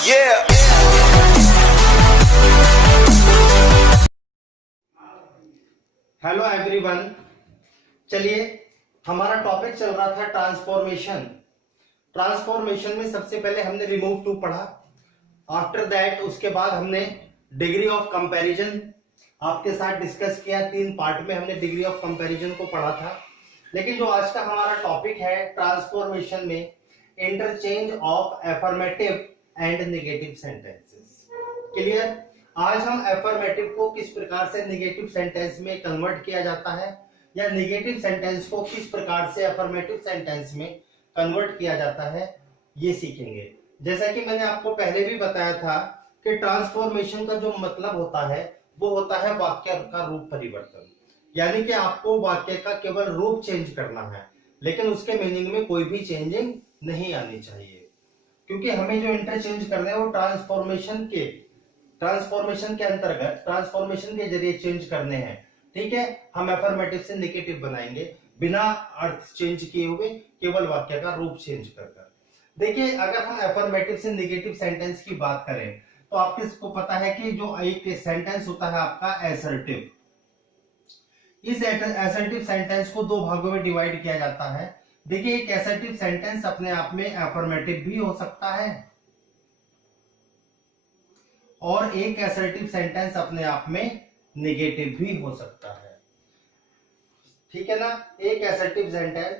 Yeah. Hello everyone. चलिए, हमारा topic चल रहा था ट्रांसफॉर्मेशन। ट्रांसफॉर्मेशन में सबसे पहले हमने रिमूव टू पढ़ा। आफ्टर दैट उसके बाद हमने डिग्री ऑफ कंपैरिजन आपके साथ डिस्कस किया। 3 पार्ट में हमने डिग्री ऑफ कंपैरिजन को पढ़ा था। लेकिन जो आज का हमारा टॉपिक है ट्रांसफॉर्मेशन में interchange of affirmative and negative sentences. Clear? आज हम एफर्मेटिव को किस प्रकार से नेगेटिव सेंटेंस में कन्वर्ट किया जाता है या नेगेटिव सेंटेंस को किस प्रकार से एफर्मेटिव सेंटेंस में कन्वर्ट किया जाता है ये सीखेंगे। जैसा कि मैंने आपको पहले भी बताया था कि ट्रांसफॉर्मेशन का जो मतलब होता है वो होता है वाक्य का रूप परिवर्तन। यानी कि आपको वाक्य का केवल रूप चेंज करना है, लेकिन उसके मीनिंग में कोई भी चेंजिंग नहीं आनी चाहिए। क्योंकि हमें जो इंटरचेंज करना है वो ट्रांसफॉर्मेशन के अंतर्गत ट्रांसफॉर्मेशन के जरिए चेंज करने हैं। ठीक है, हम एफर्मेटिव से नेगेटिव बनाएंगे बिना अर्थ चेंज किए हुए, केवल वाक्य का रूप चेंज कर। देखिए, अगर हम एफर्मेटिव से नेगेटिव सेंटेंस की बात करें तो आपको पता है कि जो एक सेंटेंस होता है आपका एसर्टिव, इस एसर्टिव सेंटेंस को 2 भागों में डिवाइड किया जाता है। देखिए, एक एसर्टिव सेंटेंस अपने आप में एफर्मेटिव भी हो सकता है और एक असर्टिव सेंटेंस अपने आप में नेगेटिव भी हो सकता है। ठीक है ना? एक असर्टिव सेंटेंस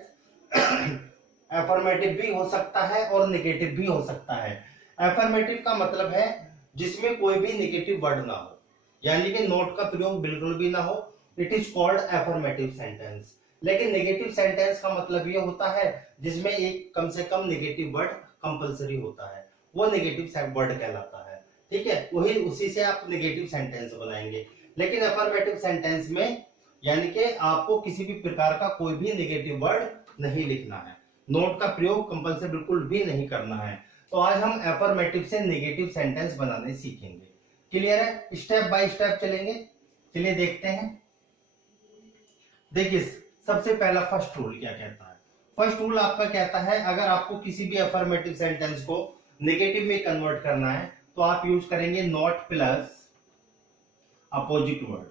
एफर्मेटिव भी हो सकता है और नेगेटिव भी हो सकता है। एफर्मेटिव का मतलब है जिसमें कोई भी नेगेटिव वर्ड ना हो, यानी कि नॉट का प्रयोग बिल्कुल भी ना हो, it is called affirmative sentence. लेकिन नेगेटिव सेंटेंस का मतलब यह होता है जिसमें एक कम से कम नेगेटिव वर्ड कंपलसरी होता है, वो नेगेटिव वर्ड कहलाता है। ठीक है, वही उसी से आप नेगेटिव सेंटेंस बनाएंगे। लेकिन अफर्मेटिव सेंटेंस में यानी कि आपको किसी भी प्रकार का कोई भी नेगेटिव वर्ड नहीं लिखना है, नोट का प्रयोग कंपलसरी बिल्कुल भी नहीं करना है। तो आज हम अफर्मेटिव से नेगेटिव सेंटेंस बनाने सीखेंगे। क्लियर है? स्टेप बाय स्टेप चलेंगे। चलिए देखते हैं। देखिए, सबसे पहला फर्स्ट रूल क्या कहता है। फर्स्ट रूल आपका कहता है अगर आपको किसी भी अफर्मेटिव सेंटेंस को नेगेटिव में कन्वर्ट करना है तो आप यूज करेंगे not plus opposite word.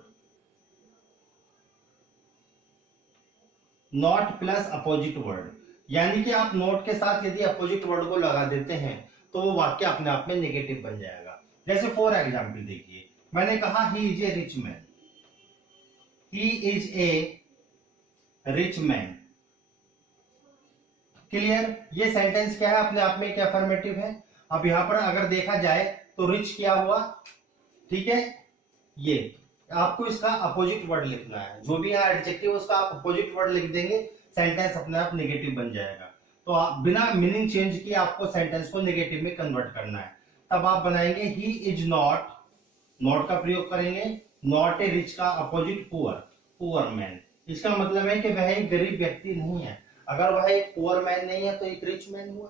Not plus opposite word यानी कि आप नॉट के साथ यदि अपोजिट वर्ड को लगा देते हैं तो वो वाक्य अपने आप में नेगेटिव बन जाएगा। जैसे फॉर एग्जांपल देखिए, मैंने कहा he is a rich man. He is a rich man. Clear? ये सेंटेंस क्या है? अपने आप में एक अफर्मेटिव है। अब यहां पर अगर देखा जाए तो रिच क्या हुआ? ठीक है, ये आपको इसका अपोजिट वर्ड लिखना है। जो भी यहाँ एडजेक्टिव उसका आप अपोजिट वर्ड लिख देंगे, सेंटेंस अपने आप नेगेटिव बन जाएगा। तो आप बिना मीनिंग चेंज किए आपको सेंटेंस को नेगेटिव में कन्वर्ट करना है। तब आप बनाएंगे ही इज नॉट, नॉट का प्रयोग करेंगे, नॉट ए रिच का अपोजिट पुअर, पुअर मैन। इसका मतलब है कि वह एक गरीब व्यक्ति नहीं है। अगर वह एक पुअर मैन नहीं है तो एक रिच मैन हुआ।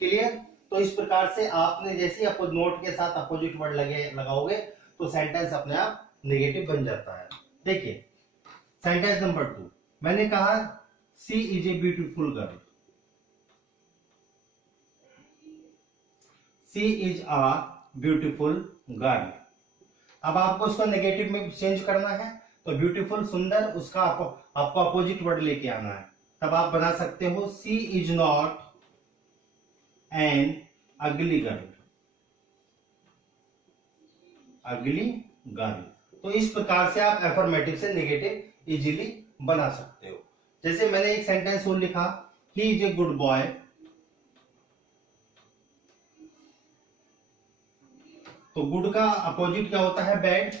क्लियर? तो इस प्रकार से आपने जैसे नोट के साथ अपोजिट वर्ड लगाओगे तो सेंटेंस अपने आप नेगेटिव बन जाता है। देखिए, सेंटेंस नंबर 2 मैंने कहा she is a beautiful girl. She is a beautiful girl. अब आपको उसको नेगेटिव में चेंज करना है तो ब्यूटीफुल सुंदर, उसका आपको अपोजिट वर्ड लेके आना है। तब आप बना सकते हो she is not an ugly girl. Ugly girl. तो इस प्रकार से आप एफर्मेटिव से नेगेटिव इजीली बना सकते हो। जैसे मैंने एक सेंटेंस और लिखा he is a good boy. तो गुड का अपोजिट क्या होता है? बैड।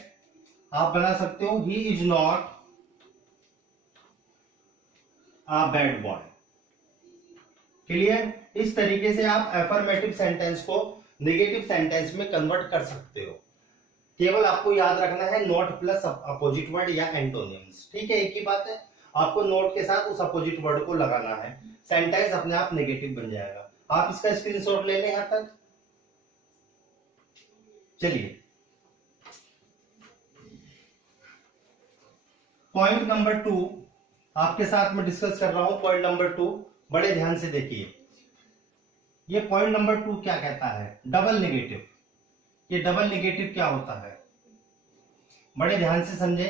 आप बना सकते हो he is not a bad boy. Clear? इस तरीके से आप एफर्मेटिव सेंटेंस को नेगेटिव सेंटेंस में कन्वर्ट कर सकते हो। केवल आपको याद रखना है नॉट प्लस अपोजिट वर्ड या एंटोनिम्स। ठीक है, एक ही बात है। आपको नोट के साथ उस अपोजिट वर्ड को लगाना है, सेंटेंस अपने आप नेगेटिव बन जाएगा। आप इसका स्क्रीनशॉट ले लें यहां तक। चलिए, पॉइंट नंबर 2 आपके साथ मैं डिस्कस कर रहा हूं। पॉइंट नंबर 2 बड़े ध्यान से देखिए। ये पॉइंट नंबर 2 क्या कहता है, डबल नेगेटिव। ये डबल नेगेटिव क्या होता है, बड़े ध्यान से समझे।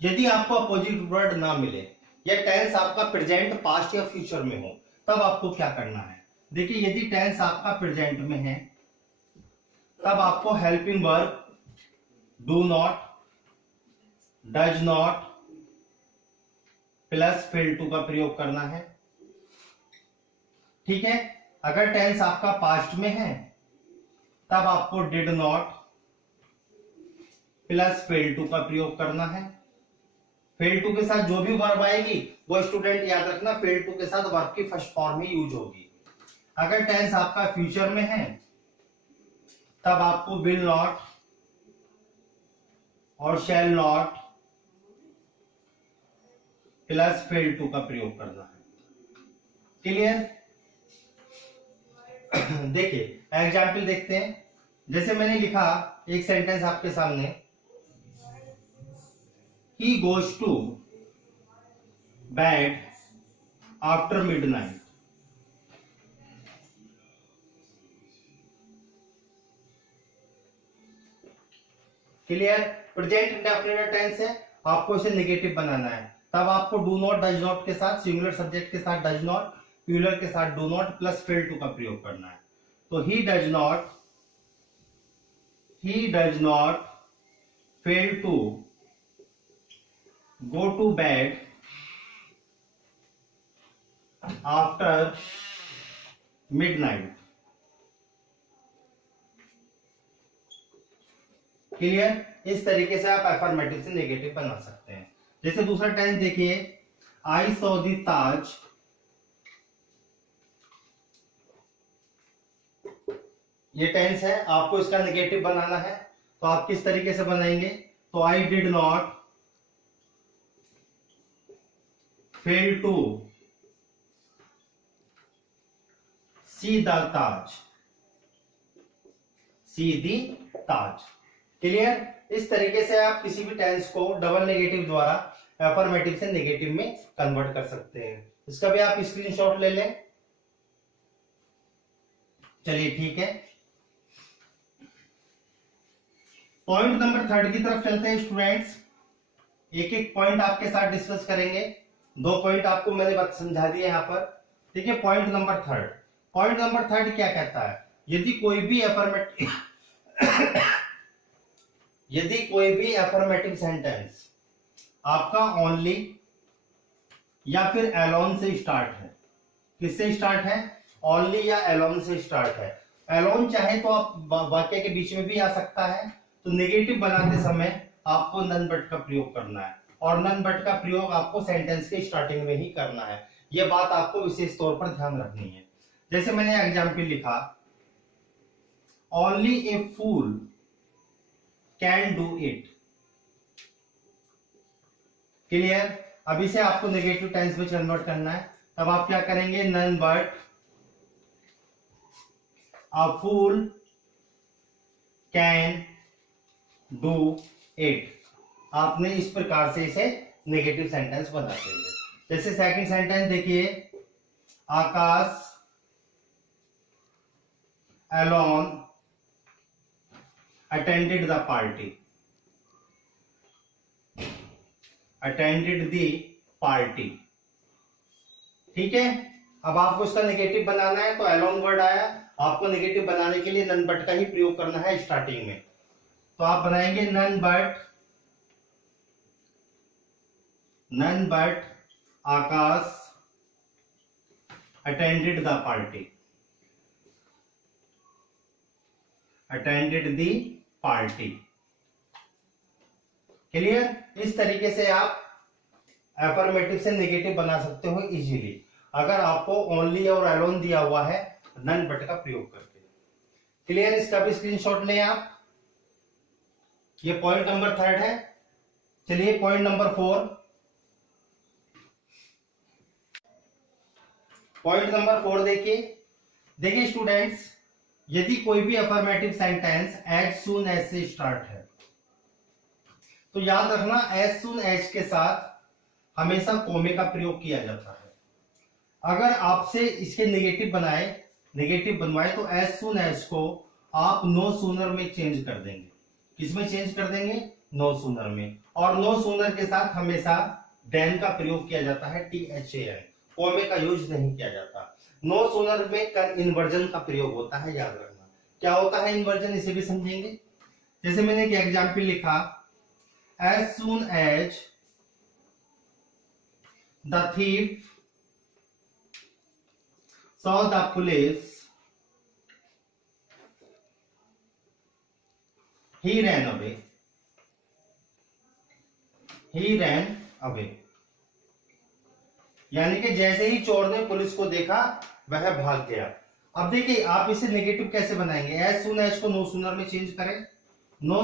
यदि आपको अपोजिट वर्ड ना मिले या टेंस आपका प्रेजेंट, पास्ट या फ्यूचर में हो, तब आपको क्या करना है। देखिए, यदि टेंस आपका प्रेजेंट में है तब आपको helping verb do not, does not plus fail to का प्रयोग करना है। ठीक है। अगर टेंस आपका पास्ट में है तब आपको did not plus fail to का प्रयोग करना है। फेल टू के साथ जो भी वर्ब आएगी वो स्टूडेंट याद रखना, फेल टू के साथ वर्ब की फर्स्ट फॉर्म ही यूज होगी। अगर टेंस आपका फ्यूचर में है तब आपको विल नॉट और shall not plus fail to का प्रयोग करना है। क्लियर। देखिए एग्जाम्पल देखते हैं। जैसे मैंने लिखा एक सेंटेंस आपके सामने, he goes to bed after midnight. Clear. Present indefinite tense है, आपको इसे नेगेटिव बनाना है। तब आपको डू नॉट, डज नॉट के साथ, सिंगुलर सब्जेक्ट के साथ डज नॉट, प्लूरल के साथ do not plus fail to का प्रयोग करना है। तो he does not fail to go to bed after midnight. Clear. इस तरीके से आप अफर्मेटिव से नेगेटिव बना सकते हैं। जैसे दूसरा टेंस देखिए, आई सॉ द ताज, ये टेंस है, आपको इसका नेगेटिव बनाना है। तो आप किस तरीके से बनाएंगे, तो I did not fail to see the Taj, see the Taj. Clear. इस तरीके से आप किसी भी टेंस को डबल नेगेटिव द्वारा अफर्मेटिव से नेगेटिव में कन्वर्ट कर सकते हैं। इसका भी आप स्क्रीनशॉट ले लें। चलिए ठीक है, पॉइंट नंबर 3 की तरफ चलते हैं स्टूडेंट्स। एक एक पॉइंट आपके साथ डिस्कस करेंगे। 2 पॉइंट आपको मैंने बात समझा दिए यहाँ पर। ठीक है। पॉइंट नंबर 3, पॉइंट नंबर 3 क्या कहता है, यदि कोई भी अफर्मेटिव सेंटेंस आपका ओनली या फिर अलोन से स्टार्ट है। किससे स्टार्ट है, ओनली या अलोन से स्टार्ट है। अलोन चाहे तो आप वाक्य के बीच में भी आ सकता है। तो नेगेटिव बनाते समय आपको नन बट का प्रयोग करना है, और नन बट का प्रयोग आपको सेंटेंस के स्टार्टिंग में ही करना है। यह बात आपको विशेष तौर पर ध्यान रखनी है। जैसे मैंने एग्जाम्पल लिखा, only a fool can do it. Clear. अभी से आपको नेगेटिव टेंस में कन्वर्ट करना है। तब आप क्या करेंगे, none but a fool can do it. आपने इस प्रकार से इसे नेगेटिव सेंटेंस बनाते हैं। जैसे सेकंड सेंटेंस देखिए, आकाश alone attended the party, ठीक है। अब आपको इसका नेगेटिव बनाना है, तो अलोन वर्ड आया, आपको नेगेटिव बनाने के लिए नन बट का ही प्रयोग करना है स्टार्टिंग में। तो आप बनाएंगे none but Akash attended the party. Clear. इस तरीके से आप अफर्मेटिव से नेगेटिव बना सकते हो इजीली, अगर आपको ओनली और अलोन दिया हुआ है नन बट का प्रयोग करके। क्लियर। इसका भी स्क्रीनशॉट लें आप। ये पॉइंट नंबर 3 है। चलिए पॉइंट नंबर 4। पॉइंट नंबर 4 देखिए स्टूडेंट्स, यदि कोई भी affirmative sentence as soon as से स्टार्ट है, तो याद रखना एज सून एज के साथ हमेशा कोमे का प्रयोग किया जाता है। अगर आपसे इसके नेगेटिव बनवाए तो एज सुन एज को आप नो सूनर में चेंज कर देंगे। किसमें चेंज कर देंगे? नो सूनर में। और नो सूनर के साथ हमेशा देन का प्रयोग किया जाता है, THAN, कोमे का यूज नहीं किया जाता। नो सूनर में इन्वर्जन का प्रयोग होता है, याद रखना। क्या होता है इन्वर्जन, इसे भी समझेंगे। जैसे मैंने एक एग्जाम्पल लिखा, as soon as the thief saw the police, he ran away. He ran away. यानी कि जैसे ही चोर ने पुलिस को देखा वह भाग गया। अब देखिए आप इसे नेगेटिव कैसे बनाएंगे? एज सुन एज को नो सूनर में चेंज करें। No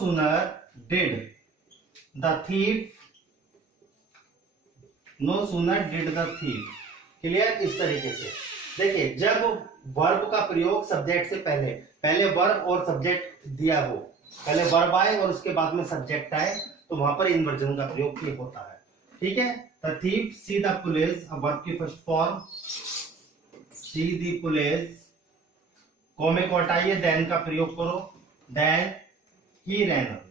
sooner did the thief, no sooner did the thief. Clear? इस तरीके से देखिए, जब वर्ब का प्रयोग सब्जेक्ट से पहले वर्ब और सब्जेक्ट दिया हो, पहले वर्ब आए और उसके बाद में सब्जेक्ट आए, तो वहां पर इन्वर्जन का प्रयोग ये होता है। ठीक है, the thief see the police, अब वर्ब की first form see the police, comma को हटाइए, देन का प्रयोग करो, देन ही रैन अवे।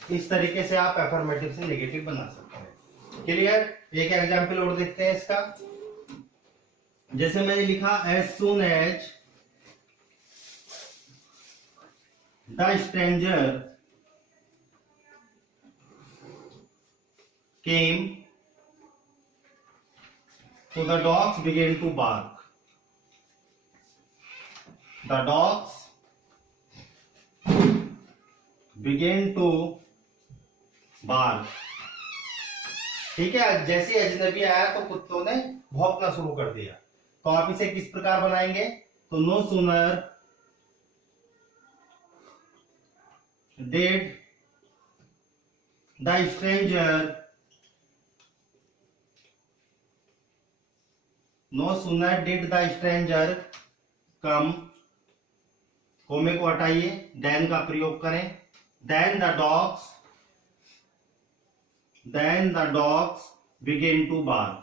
इस तरीके से आप अफर्मेटिव से नेगेटिव बना सकते हैं। क्लियर? एक एग्जांपल और देखते हैं इसका। जैसे मैंने लिखा, as soon as the stranger came तो the dogs began to bark. The dogs began to bark. ठीक है, जैसे अजनबी आया तो कुत्तों ने भौंकना शुरू कर दिया। तो आप इसे किस प्रकार बनाएंगे? तो no sooner did the stranger, no sooner did the stranger come, comma को हटाइए, देन का प्रयोग करें, then the dogs begin to bark.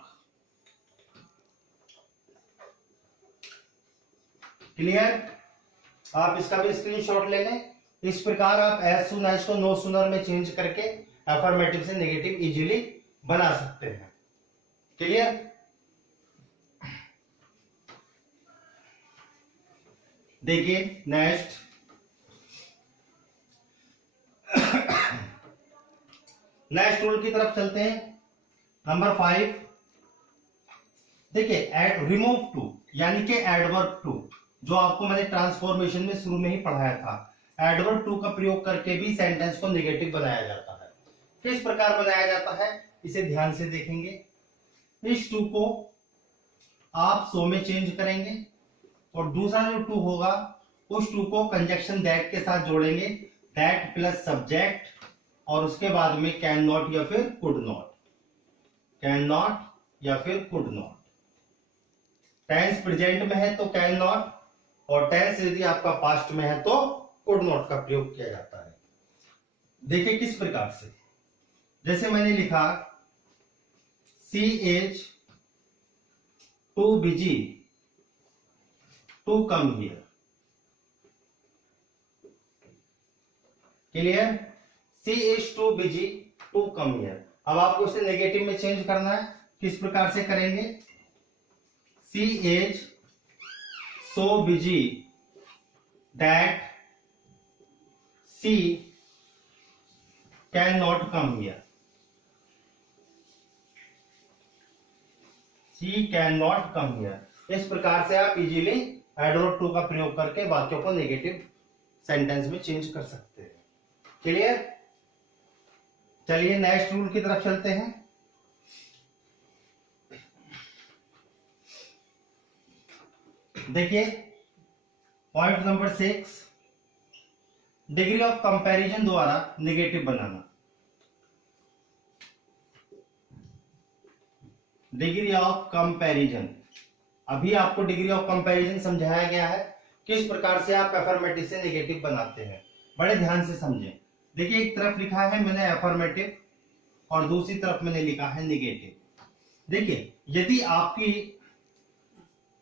Clear? आप इसका भी स्क्रीनशॉट ले लें। इस प्रकार आप एज सुन एज को नो सूनर में चेंज करके अफर्मेटिव से नेगेटिव इजीली बना सकते हैं। क्लियर? देखिए नेक्स्ट, नेक्स्ट रूल की तरफ चलते हैं। नंबर 5, देखिए रिमूव टू, यानी कि एडवर्ब टू, जो आपको मैंने ट्रांसफॉर्मेशन में शुरू में ही पढ़ाया था। एडवर्ब टू का प्रयोग करके भी सेंटेंस को नेगेटिव बनाया जाता है। किस प्रकार बनाया जाता है, इसे ध्यान से देखेंगे। इस टू को आप सो में चेंज करेंगे और दूसरा जो टू होगा उस टू को कंजक्शन दैट के साथ जोड़ेंगे, दैट प्लस सब्जेक्ट, और उसके बाद में कैन नॉट या फिर कुड नॉट, कैन नॉट या फिर कुड नॉट। टेंस प्रेजेंट में है तो कैन नॉट, और टेंस यदि आपका पास्ट में है तो कुड नॉट का प्रयोग किया जाता है। देखिए किस प्रकार से, जैसे मैंने लिखा, she is too busy to come here. Clear? She is too busy to come here. अब आपको इसे नेगेटिव में चेंज करना है। किस प्रकार से करेंगे? She is so busy that she can not come here. She can not come here. इस प्रकार से आप इजीली एडवर्ब टू का प्रयोग करके वाक्यों को नेगेटिव सेंटेंस में चेंज कर सकते हैं। क्लियर? चलिए नेक्स्ट रूल की तरफ चलते हैं। देखिए point number 6, degree of comparison द्वारा नेगेटिव बनाना। डिग्री ऑफ कंपैरिजन, अभी आपको डिग्री ऑफ कंपैरिजन समझाया गया है किस प्रकार से आप अफर्मेटिव से नेगेटिव बनाते हैं। बड़े ध्यान से समझें। देखिए एक तरफ लिखा है मैंने अफर्मेटिव और दूसरी तरफ मैंने लिखा है निगेटिव। देखिए यदि आपकी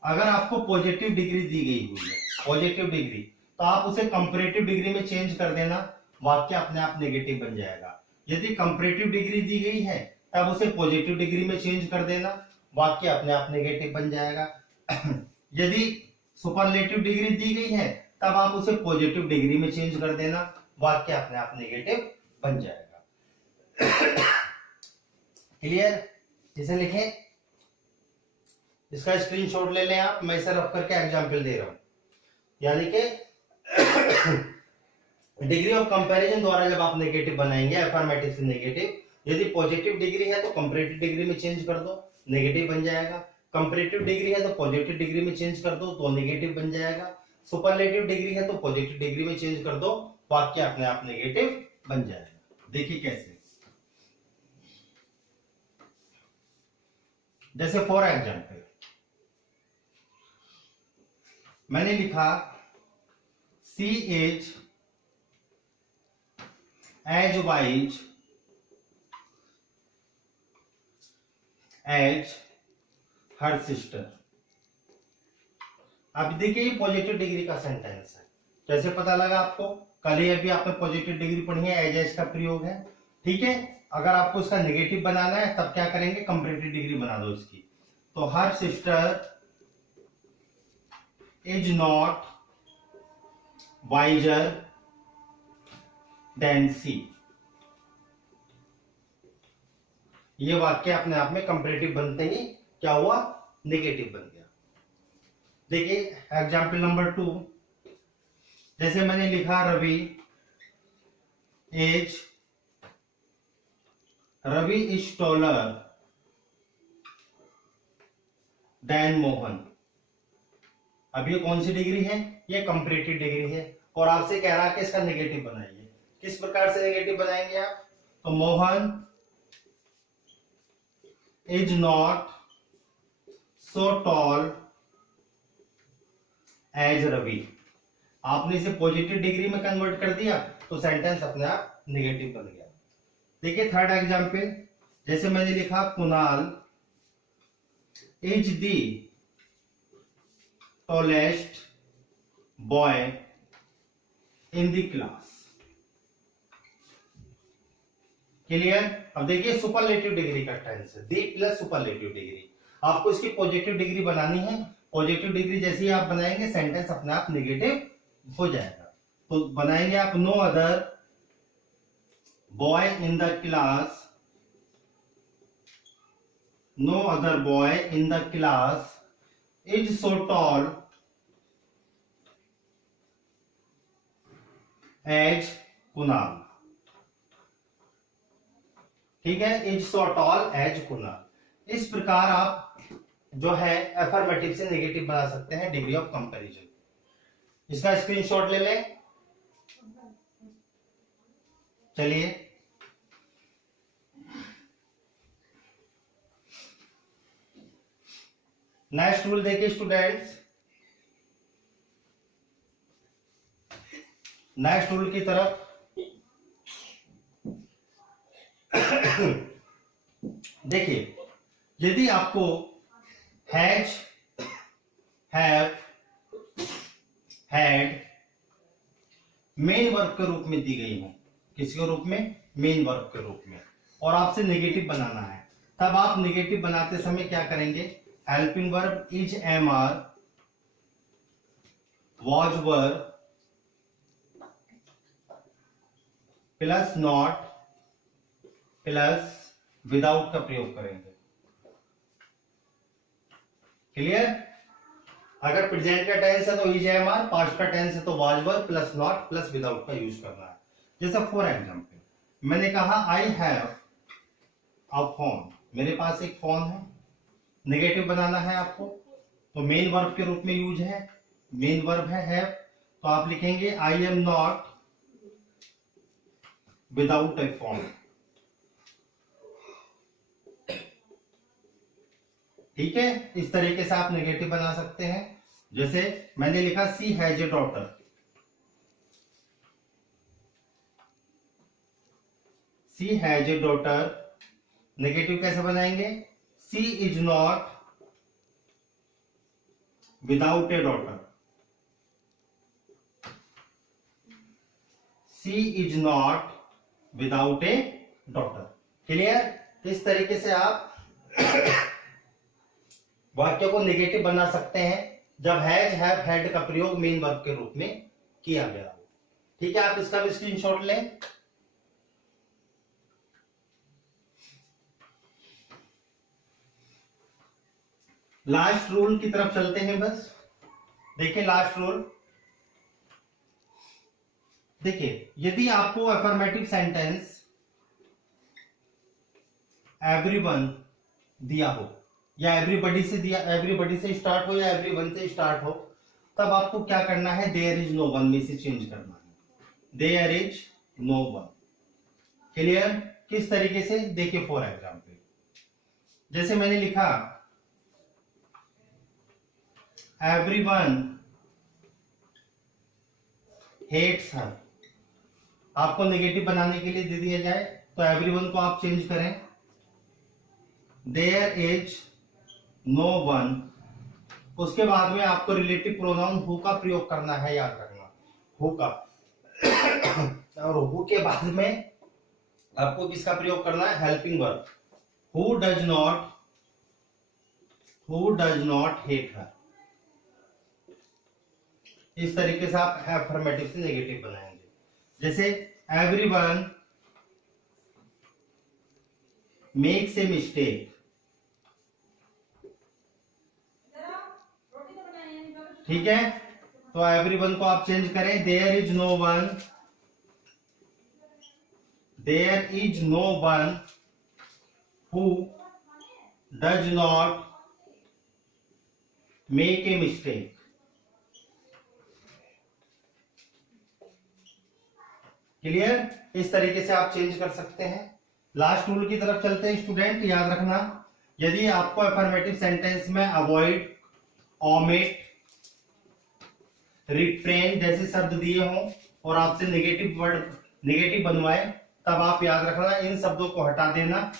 अगर आपको पॉजिटिव डिग्री दी गई हुई है, पॉजिटिव डिग्री, तो आप उसे कंपैरेटिव डिग्री में चेंज कर देना, वाक्य अपने आप नेगेटिव बन जाएगा। यदि कंपैरेटिव डिग्री दी गई है तब उसे पॉजिटिव डिग्री में चेंज कर देना, वाक्य अपने आप नेगेटिव बन जाएगा। यदि सुपरलेटिव डिग्री दी गई है तब आप उसे पॉजिटिव डिग्री में चेंज कर देना, वाक्य अपने आप नेगेटिव बन जाएगा। क्लियर? इसे लिखें, इसका स्क्रीनशॉट ले लें आप, मैं इसे रफ करके एग्जांपल दे रहा हूं। यानी कि डिग्री ऑफ कंपैरिजन द्वारा जब आप नेगेटिव बनाएंगे, अफर्मेटिव से नेगेटिव, यदि पॉजिटिव डिग्री है तो कंपैरेटिव डिग्री में चेंज कर दो, नेगेटिव बन जाएगा। कंपैरेटिव डिग्री है तो पॉजिटिव डिग्री में चेंज कर दो तो नेगेटिव बन जाएगा। सुपरलेटिव डिग्री है तो पॉजिटिव डिग्री में चेंज कर दो, वाक्य अपने आप नेगेटिव बन जाएगा। देखिए कैसे, जैसे फॉर एग्जांपल मैंने लिखा she is as wise as her sister. अब देखिए ये पॉजिटिव डिग्री का सेंटेंस है। कैसे पता लगा आपको? कल ही अभी आपने पॉजिटिव डिग्री पढ़ी है, एज एज का प्रयोग है, ठीक है। अगर आपको इसका नेगेटिव बनाना है तब क्या करेंगे, कंपैरेटिव डिग्री बना दो इसकी। तो her sister is not wiser than she. ये वाक्य अपने आप में कंपैरेटिव बनते ही क्या हुआ, नेगेटिव बन गया। देखिए एग्जाम्पल नंबर 2, जैसे मैंने लिखा Ravi is taller than Mohan. अब ये कौन सी डिग्री है, ये कंपैरेटिव डिग्री है, और आपसे कह रहा है कि इसका नेगेटिव बनाइए। किस प्रकार से नेगेटिव बनाएंगे आप? तो Mohan is not so tall as Ravi. आपने इसे पॉजिटिव डिग्री में कन्वर्ट कर दिया तो सेंटेंस अपने आप नेगेटिव बन गया। देखिए थर्ड एग्जांपल, जैसे मैंने लिखा Kunal is the tallest boy in the class. Clear? अब देखिए सुपरलेटिव डिग्री का टेंस है, दी प्लस सुपरलेटिव डिग्री। आपको इसकी पॉजिटिव डिग्री बनानी है। पॉजिटिव डिग्री जैसे ही आप बनाएंगे सेंटेंस अपने आप नेगेटिव हो जाएगा। तो बनाएंगे आप, no other boy in the class, no other boy in the class is so tall as Kunal. ठीक है, is so tall as Kunal. इस प्रकार आप जो है अफर्मेटिव से नेगेटिव बना सकते हैं डिग्री ऑफ कंपैरिजन। इसका स्क्रीनशॉट ले लें। चलिए नेक्स्ट रूल देखिए स्टूडेंट्स, नेक्स्ट रूल की तरफ। देखिए यदि आपको has, have, had main verb के रूप में दी गई हो, किसके रूप में, मेन वर्ब के रूप में, और आपसे नेगेटिव बनाना है, तब आप नेगेटिव बनाते समय क्या करेंगे, helping verb is, am are, was verb plus not plus without का प्रयोग करेंगे। क्लियर? अगर प्रेजेंट का टेंस है तो इज, एम आर, पास्ट का टेंस है तो was verb plus not plus without का यूज करना है। जैसे फॉर एग्जांपल मैंने कहा आई हैव अ फोन, मेरे पास एक फोन है। नेगेटिव बनाना है आपको तो मेन वर्ब के रूप में यूज है, मेन वर्ब है हैव, तो आप लिखेंगे I am not without A phone. ठीक है, इस तरीके से आप नेगेटिव बना सकते हैं। जैसे मैंने लिखा she has a daughter, she has a daughter, negative कैसे बनाएंगे, she is not without a daughter, she is not without a daughter. Clear. इस तरीके से आप वाक्य को नेगेटिव बना सकते हैं जब हैज, हैव, हैड का प्रयोग मेन वर्ब के रूप में किया गया हो। ठीक है, आप इसका भी स्क्रीनशॉट लें। लास्ट रूल की तरफ चलते हैं। बस देखिए लास्ट रूल, देखिए यदि आपको अफर्मेटिव सेंटेंस एवरीवन दिया हो या एवरीबॉडी से दिया, एवरीबॉडी से स्टार्ट हो या एवरीवन से स्टार्ट हो, तब आपको क्या करना है, देयर इज नो वन में से चेंज करना है, there is no one. Clear. किस तरीके से, देखिए फॉर एग्जाम्पल जैसे मैंने लिखा एवरीवन हेट्स हर, आपको नेगेटिव बनाने के लिए दे दिया जाए तो एवरीवन को आप चेंज करें देयर इज नो वन, उसके बाद में आपको रिलेटिव प्रोनाउन हु का प्रयोग करना है, याद रखना हु का और हु के बाद में आपको किसका प्रयोग करना है, helping verb, who does not hate her. इस तरीके से आप अफर्मेटिव से नेगेटिव बनाएंगे। जैसे एवरीवन मेक्स ए मिस्टेक, ठीक है, तो एवरीवन को आप चेंज करें there is no one, there is no one who does not make a mistake. Clear. इस तरीके से आप चेंज कर सकते हैं। लास्ट रूल की तरफ चलते हैं स्टूडेंट। याद रखना, यदि आपको अफर्मेटिव सेंटेंस में अवॉइड, ओमिट, रिफ्रेन जैसे शब्द दिए हों और आपसे नेगेटिव बनवाए, तब आप याद रखना इन शब्दों को हटा देना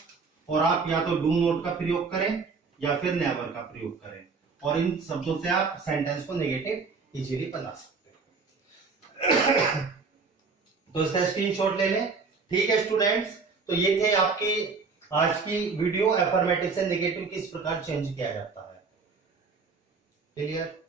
और आप या तो डू नॉट का प्रयोग करें या फिर नेवर का प्रयोग करें, और इन शब्दों से आप सेंटेंस को नेगेटिव इजीली बना सकते हैं। तो इसका स्क्रीनशॉट ले लें। ठीक है स्टूडेंट्स, तो ये थे आपकी आज की वीडियो, अफर्मेटिव से नेगेटिव किस प्रकार चेंज किया जाता है। क्लियर।